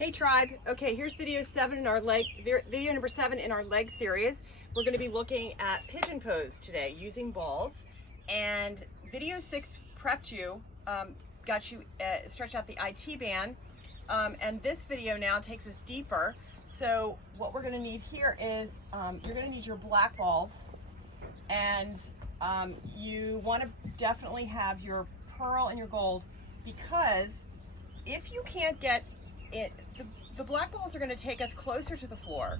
Hey tribe. Okay, here's video number 7 in our leg series. We're going to be looking at pigeon pose today using balls. And video 6 prepped you, got you stretch out the IT band. And this video now takes us deeper. So what we're going to need here is you're going to need your black balls, and you want to definitely have your pearl and your gold, because if you can't get it, the black balls are going to take us closer to the floor,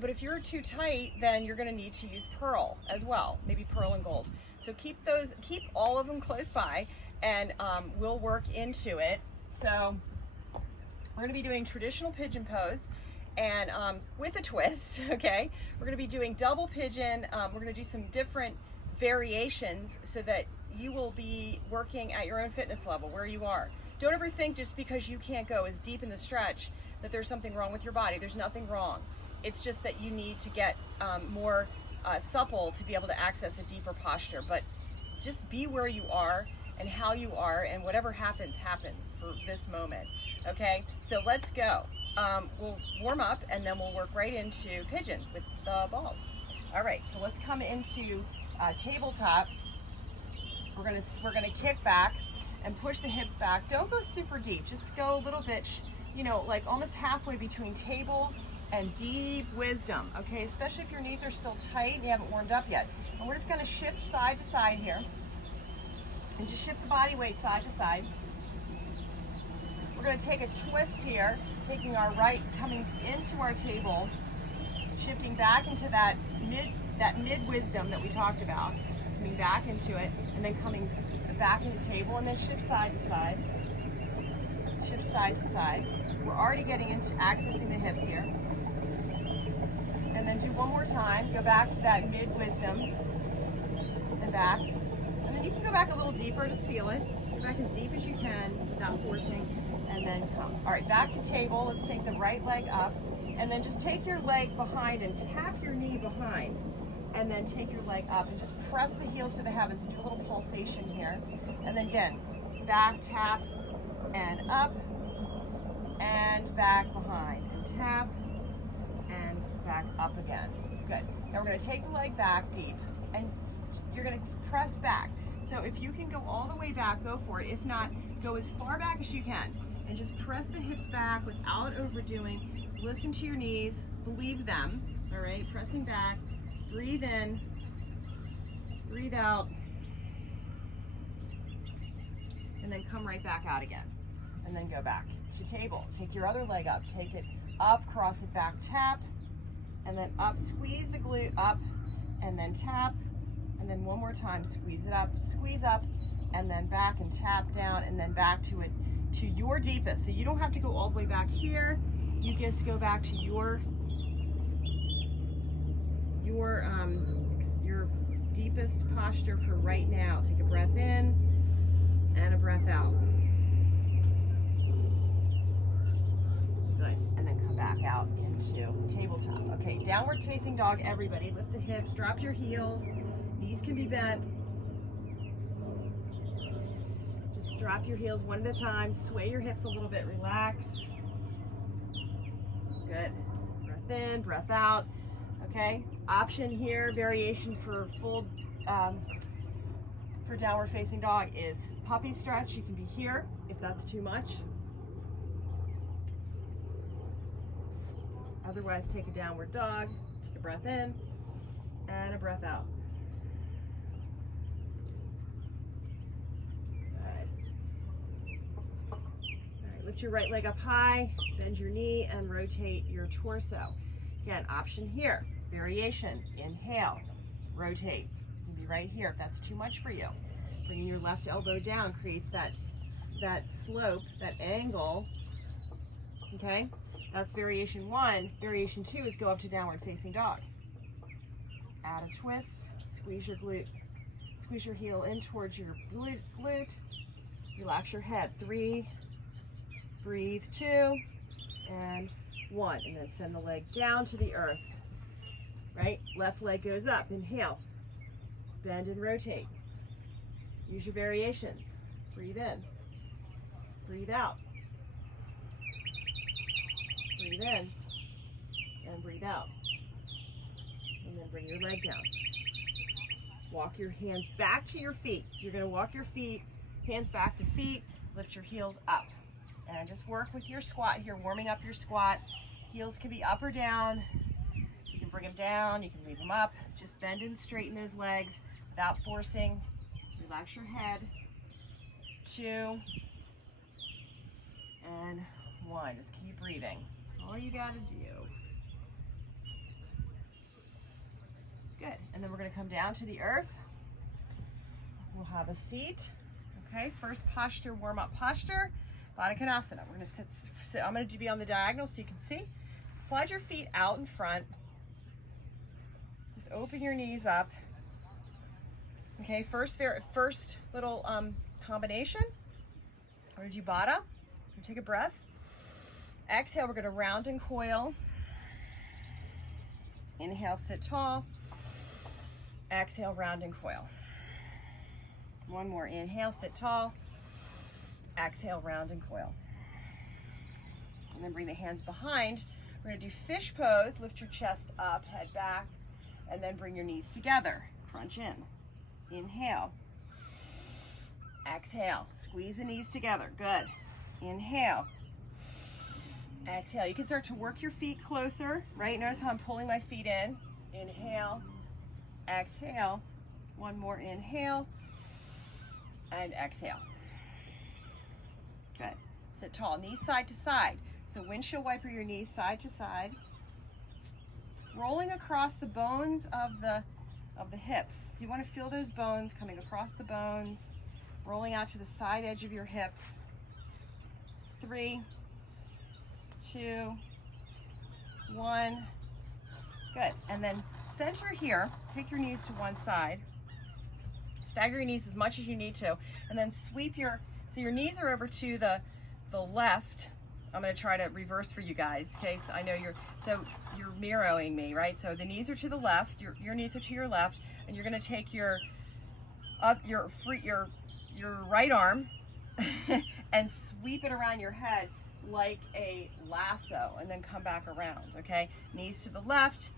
but if you're too tight, then you're going to need to use pearl as well, maybe pearl and gold. So keep all of them close by, and we'll work into it. So we're going to be doing traditional pigeon pose, and with a twist. Okay, we're going to be doing double pigeon. We're going to do some different variations so that you will be working at your own fitness level where you are. Don't ever think just because you can't go as deep in the stretch that there's something wrong with your body. There's nothing wrong. It's just that you need to get more supple to be able to access a deeper posture. But just be where you are and how you are, and whatever happens, happens for this moment. Okay, so let's go. We'll warm up and then we'll work right into pigeon with the balls. All right, so let's come into tabletop. We're gonna kick back and push the hips back. Don't go super deep, just go a little bit, like almost halfway between table and deep wisdom, okay? Especially if your knees are still tight and you haven't warmed up yet. And we're just gonna shift side to side here, and just shift the body weight side to side. We're gonna take a twist here, taking our right, coming into our table, shifting back into that mid wisdom that we talked about, coming back into it, and then coming back into table, and then shift side to side. Shift side to side. We're already getting into accessing the hips here. And then do one more time. Go back to that mid wisdom and back. And then you can go back a little deeper, just feel it. Go back as deep as you can without forcing, and then come. All right, back to table. Let's take the right leg up, and then just take your leg behind and tap your knee behind. And then take your leg up and just press the heels to the heavens and do a little pulsation here. And then again, back, tap, and up, and back behind, and tap, and back up again. Good. Now we're gonna take the leg back deep, and you're gonna press back. So if you can go all the way back, go for it. If not, go as far back as you can, and just press the hips back without overdoing. Listen to your knees, believe them, all right? Pressing back. Breathe in, breathe out, and then come right back out again. And then go back to table. Take your other leg up, take it up, cross it back, tap, and then up, squeeze the glute up, and then tap, and then one more time, squeeze it up, squeeze up, and then back and tap down, and then back to it, to your deepest. So you don't have to go all the way back here. You just go back to your deepest posture for right now. Take a breath in and a breath out. Good. And then come back out into tabletop. Okay, downward facing dog, everybody. Lift the hips, drop your heels. Knees can be bent. Just drop your heels one at a time. Sway your hips a little bit. Relax. Good. Breath in, breath out. Okay, option here, variation for full, for downward facing dog is puppy stretch. You can be here if that's too much. Otherwise, take a downward dog, take a breath in and a breath out. Good. All right, lift your right leg up high, bend your knee, and rotate your torso. Again, option here. Variation, inhale, rotate. You can be right here if that's too much for you. Bringing your left elbow down creates that slope, that angle, okay? That's variation 1. Variation 2 is go up to downward facing dog. Add a twist, squeeze your glute, squeeze your heel in towards your glute, relax your head. 3, breathe, 2, and 1, and then send the leg down to the earth. Right? Left leg goes up. Inhale. Bend and rotate. Use your variations. Breathe in. Breathe out. Breathe in and breathe out. And then bring your leg down. Walk your hands back to your feet. So you're going to walk your feet, hands back to feet, lift your heels up. And just work with your squat here, warming up your squat. Heels can be up or down. You can bring them down, you can leave them up. Just bend and straighten those legs without forcing. Relax your head. 2 and 1. Just keep breathing. That's all you got to do. Good. And then we're going to come down to the earth. We'll have a seat. Okay, first posture, warm-up posture, Baddha Konasana. We're going to sit. I'm going to be on the diagonal so you can see. Slide your feet out in front. Just open your knees up. Okay, first little combination. Urdhva Baddha. Take a breath. Exhale, we're going to round and coil. Inhale, sit tall. Exhale, round and coil. One more. Inhale, sit tall. Exhale, round and coil. And then bring the hands behind. We're going to do fish pose. Lift your chest up, head back, and then bring your knees together. Crunch in. Inhale. Exhale. Squeeze the knees together. Good. Inhale. Exhale. You can start to work your feet closer, right? Notice how I'm pulling my feet in. Inhale. Exhale. One more inhale. And exhale. Good. Sit tall. Knees side to side. So windshield wiper your knees side to side. Rolling across the bones of the hips. So you want to feel those bones coming across the bones. Rolling out to the side edge of your hips. 3, 2, 1. Good. And then center here. Take your knees to one side. Stagger your knees as much as you need to. And then sweep so your knees are over to the left. I'm going to try to reverse for you guys, okay? So I know you're mirroring me, right? So the knees are to the left, your knees are to your left, and you're going to take your right arm and sweep it around your head like a lasso, and then come back around, okay? Knees to the left.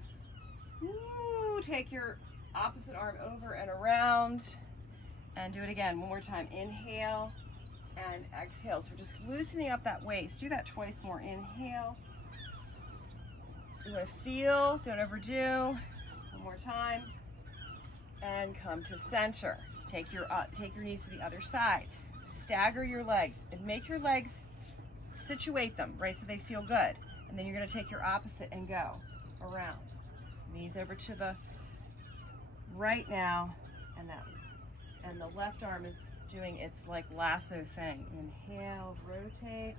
Woo, take your opposite arm over and around, and do it again. One more time. Inhale and exhale. So we're just loosening up that waist. Do that twice more. Inhale. You want to feel, don't overdo. One more time. And come to center. Take your knees to the other side. Stagger your legs and make your legs, situate them, right, so they feel good. And then you're going to take your opposite and go around. Knees over to the right now, and the left arm is doing its like lasso thing. Inhale, rotate,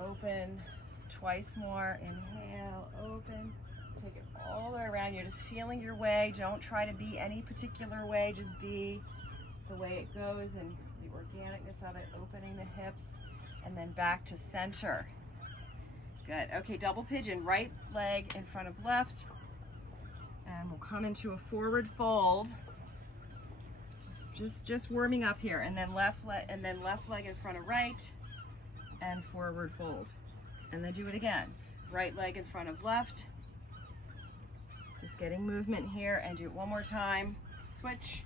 open, twice more. Inhale, open, take it all the way around. You're just feeling your way. Don't try to be any particular way, just be the way it goes and the organicness of it. Opening the hips and then back to center. Good. Okay, double pigeon, right leg in front of left, and we'll come into a forward fold. Just warming up here, and then left leg in front of right, and forward fold, and then do it again. Right leg in front of left. Just getting movement here, and do it one more time. Switch,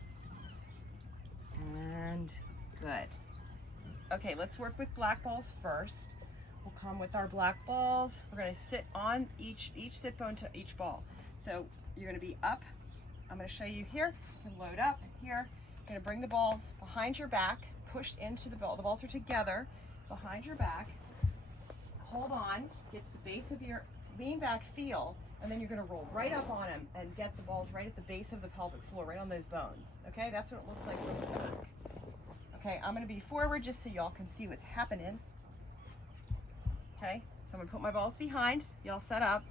and good. Okay, let's work with black balls first. We'll come with our black balls. We're going to sit on each sit bone to each ball. So you're going to be up. I'm going to show you here. You can load up here. You're going to bring the balls behind your back, push into the ball. The balls are together behind your back. Hold on, get the base of your, lean back, feel, and then you're going to roll right up on them and get the balls right at the base of the pelvic floor, right on those bones. Okay, that's what it looks like from the back. Okay, I'm going to be forward just so y'all can see what's happening. Okay, so I'm going to put my balls behind. Y'all set up,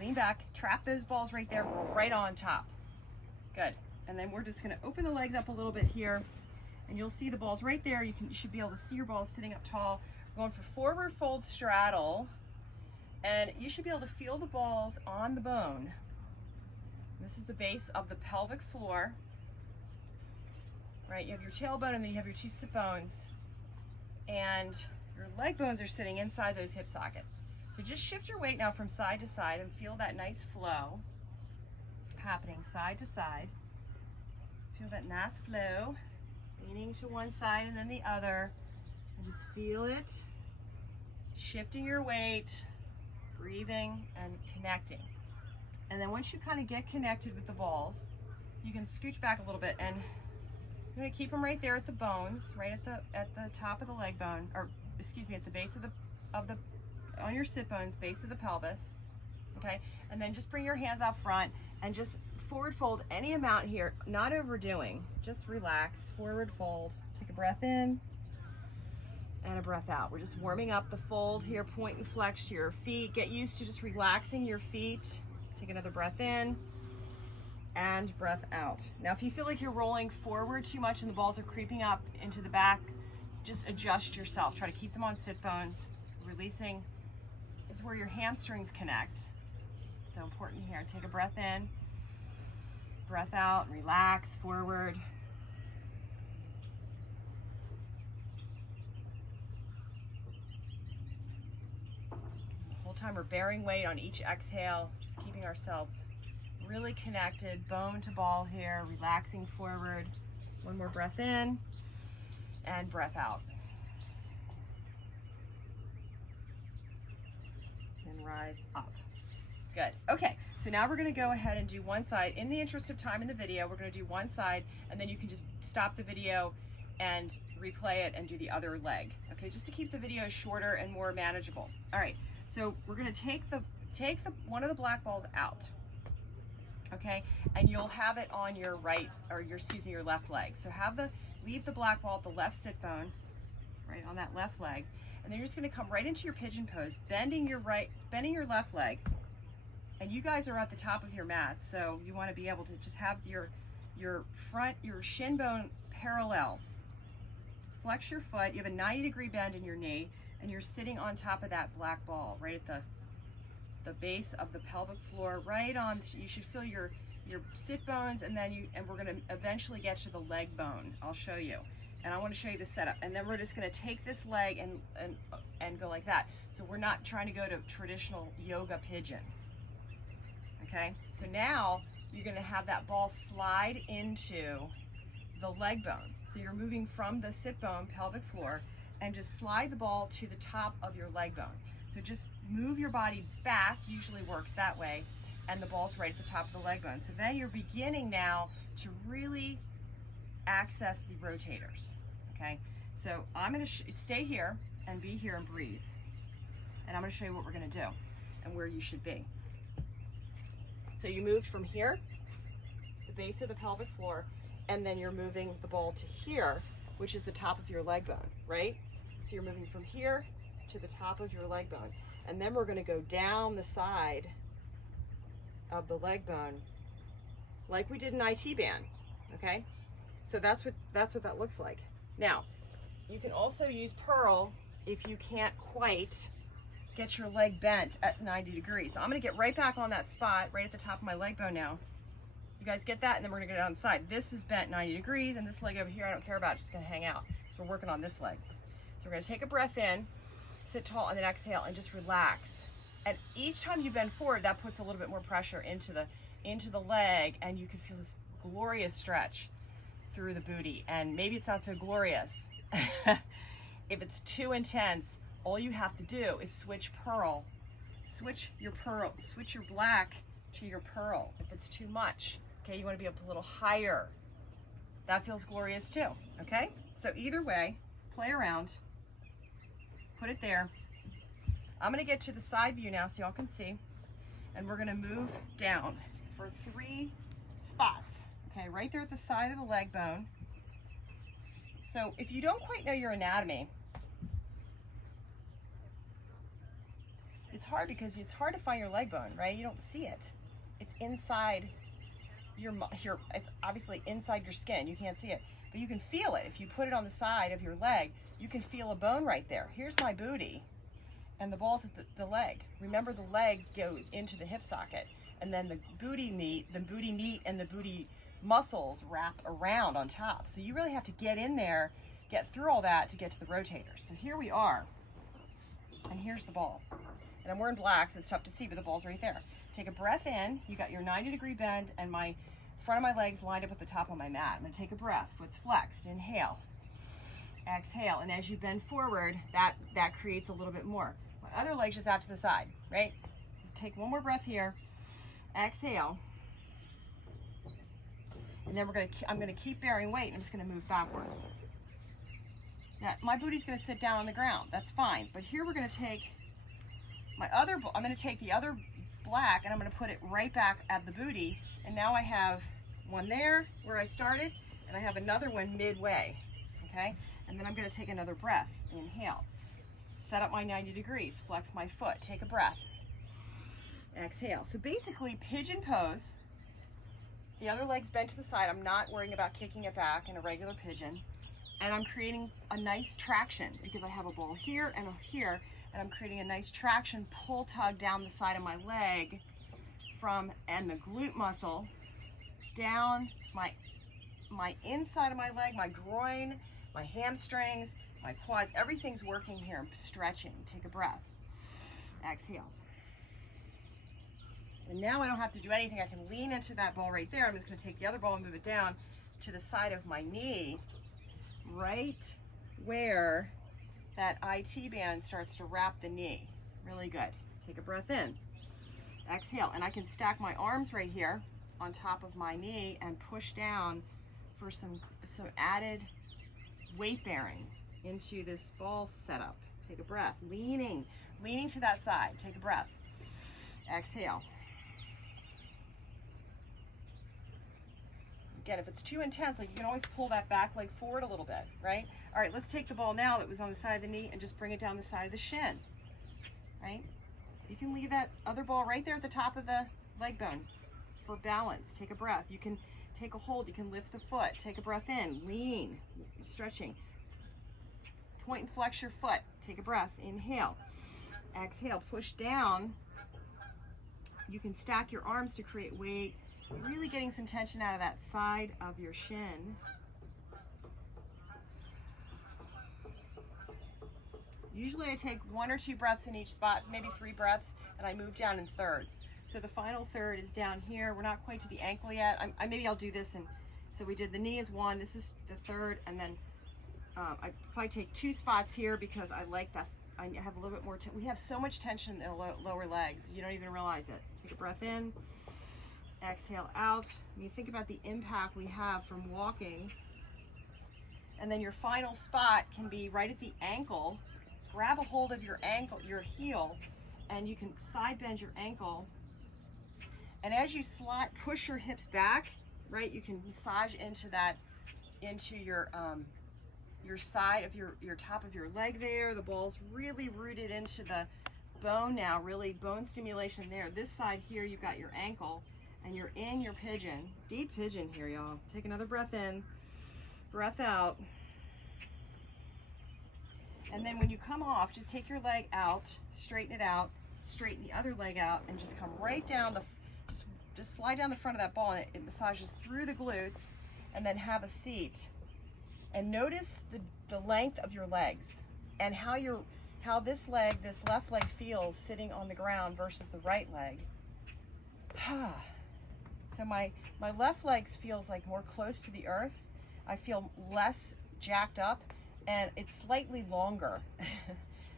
lean back, trap those balls right there, roll right on top. Good. And then we're just going to open the legs up a little bit here, and you'll see the balls right there. You should be able to see your balls sitting up tall. We're going for forward fold straddle, and you should be able to feel the balls on the bone. This is the base of the pelvic floor. Right, you have your tailbone, and then you have your two sit bones, and your leg bones are sitting inside those hip sockets. So So just shift your weight now from side to side and feel that nice flow happening side to side. Feel that nice flow, leaning to one side and then the other. And just feel it, shifting your weight, breathing and connecting. And then once you kind of get connected with the balls, you can scooch back a little bit, and you're going to keep them right there at the bones, right at the top of the leg bone, or excuse me, at the base of the on your sit bones, base of the pelvis. Okay, and then just bring your hands out front and just forward fold any amount here, not overdoing. Just relax, forward fold. Take a breath in and a breath out. We're just warming up the fold here. Point and flex your feet. Get used to just relaxing your feet. Take another breath in and breath out. Now, if you feel like you're rolling forward too much and the balls are creeping up into the back, just adjust yourself. Try to keep them on sit bones, releasing. This is where your hamstrings connect. So important here. Take a breath in, breath out, relax, forward. The whole time we're bearing weight on each exhale, just keeping ourselves really connected, bone to ball here, relaxing forward. One more breath in and breath out. And rise up. Good. Okay, so now we're going to go ahead and do one side. In the interest of time in the video, we're going to do one side, and then you can just stop the video and replay it and do the other leg. Okay, just to keep the video shorter and more manageable. All right, so we're going to take one of the black balls out. Okay, and you'll have it on your right, or your left leg. So leave the black ball at the left sit bone, right on that left leg, and then you're just going to come right into your pigeon pose, bending your left leg. And you guys are at the top of your mat, so you want to be able to just have your shin bone parallel. Flex your foot. You have a 90-degree bend in your knee, and you're sitting on top of that black ball, right at the base of the pelvic floor, right on. You should feel your sit bones, and we're going to eventually get to the leg bone. I'll show you, and I want to show you the setup, and then we're just going to take this leg and go like that. So we're not trying to go to traditional yoga pigeon. Okay, so now you're going to have that ball slide into the leg bone. So you're moving from the sit bone, pelvic floor, and just slide the ball to the top of your leg bone. So just move your body back, usually works that way, and the ball's right at the top of the leg bone. So then you're beginning now to really access the rotators. Okay, so I'm going to stay here and be here and breathe. And I'm going to show you what we're going to do and where you should be. So you moved from here, the base of the pelvic floor, and then you're moving the ball to here, which is the top of your leg bone, right? So you're moving from here to the top of your leg bone. And then we're going to go down the side of the leg bone like we did an IT band, okay? So that's what that looks like. Now, you can also use purl if you can't quite get your leg bent at 90 degrees. So I'm going to get right back on that spot right at the top of my leg bone now. You guys get that? And then we're going to go down the side. This is bent 90 degrees, and this leg over here I don't care about. It's just going to hang out. So we're working on this leg. So we're going to take a breath in, sit tall, and then exhale and just relax. And each time you bend forward, that puts a little bit more pressure into the leg, and you can feel this glorious stretch through the booty. And maybe it's not so glorious. If it's too intense, all you have to do is switch your black to your pearl. If it's too much, okay, you want to be up a little higher. That feels glorious too, okay? So either way, play around, put it there. I'm going to get to the side view now so y'all can see, and we're going to move down for 3 spots, okay, right there at the side of the leg bone. So if you don't quite know your anatomy, it's hard because it's hard to find your leg bone, right? You don't see it. It's inside it's obviously inside your skin. You can't see it, but you can feel it. If you put it on the side of your leg, you can feel a bone right there. Here's my booty, and the ball's at the leg. Remember, the leg goes into the hip socket, and then the booty meat and the booty muscles wrap around on top. So you really have to get in there, get through all that to get to the rotators. So here we are, and here's the ball. And I'm wearing black, so it's tough to see, but the ball's right there. Take a breath in. You got your 90-degree bend, and my front of my legs lined up with the top of my mat. I'm gonna take a breath. Foot's flexed. Inhale. Exhale. And as you bend forward, that creates a little bit more. My other leg's just out to the side, right? Take one more breath here. Exhale. And then I'm gonna keep bearing weight, and I'm just gonna move backwards. Now, my booty's gonna sit down on the ground. That's fine. But here we're gonna take I'm gonna take the other black, and I'm gonna put it right back at the booty. And now I have one there where I started, and I have another one midway, okay? And then I'm gonna take another breath. Inhale. Set up my 90 degrees. Flex my foot. Take a breath. Exhale. So basically, pigeon pose. The other leg's bent to the side. I'm not worrying about kicking it back in a regular pigeon. And I'm creating a nice traction because I have a ball here and here, and I'm creating a nice traction, pull tug down the side of my leg and the glute muscle down my inside of my leg, my groin, my hamstrings, my quads, everything's working here. I'm stretching. Take a breath. Exhale. And now I don't have to do anything. I can lean into that ball right there. I'm just going to take the other ball and move it down to the side of my knee, right where that IT band starts to wrap the knee. Really good. Take a breath in. Exhale. And I can stack my arms right here on top of my knee and push down for some added weight bearing into this ball setup. Take a breath. Leaning to that side. Take a breath. Exhale. Again, if it's too intense, like, you can always pull that back leg forward a little bit, right? All right, let's take the ball now that was on the side of the knee and just bring it down the side of the shin, right? You can leave that other ball right there at the top of the leg bone for balance. Take a breath. You can take a hold. You can lift the foot. Take a breath in. Lean. Stretching. Point and flex your foot. Take a breath. Inhale. Exhale. Push down. You can stack your arms to create weight. Really getting some tension out of that side of your shin. Usually I take 1 or 2 breaths in each spot, maybe 3 breaths, and I move down in thirds. So the final third is down here. We're not quite to the ankle yet. Maybe I'll do this. And so we did the knee is 1, this is the third, and then I probably take 2 spots here because I like that. I have a little bit more, we have so much tension in the lower legs. You don't even realize it. Take a breath in. Exhale out. I mean, think about the impact we have from walking. And then your final spot can be right at the ankle. Grab a hold of your ankle, your heel, and you can side bend your ankle. And as you push your hips back, right, you can massage into your side of your top of your leg there. The ball's really rooted into the bone now, really bone stimulation there. This side here, you've got your ankle. And you're in your pigeon, deep pigeon here, y'all. Take another breath in, breath out. And then when you come off, just take your leg out, straighten it out, straighten the other leg out, and just come right down just slide down the front of that ball, and it massages through the glutes, and then have a seat. And notice the length of your legs and how this left leg feels sitting on the ground versus the right leg. So my left leg feels like more close to the earth. I feel less jacked up, and it's slightly longer.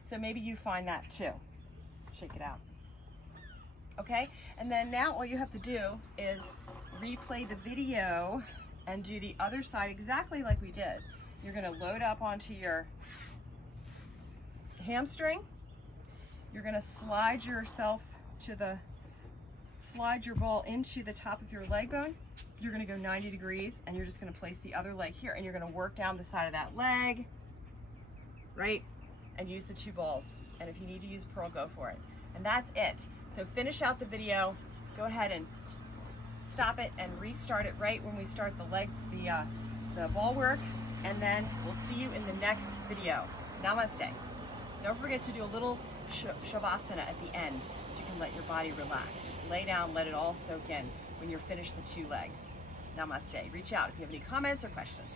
So maybe you find that too. Check it out. Okay, and then now all you have to do is replay the video and do the other side exactly like we did. You're gonna load up onto your hamstring. You're gonna slide your ball into the top of your leg bone. You're gonna go 90 degrees, and you're just gonna place the other leg here, and you're gonna work down the side of that leg, right? And use the 2 balls. And if you need to use Pearl, go for it. And that's it. So finish out the video, go ahead and stop it and restart it right when we start the ball work, and then we'll see you in the next video. Namaste. Don't forget to do a little shavasana at the end so you can let your body relax. Just lay down, let it all soak in when you're finished the 2 legs. Namaste. Reach out if you have any comments or questions.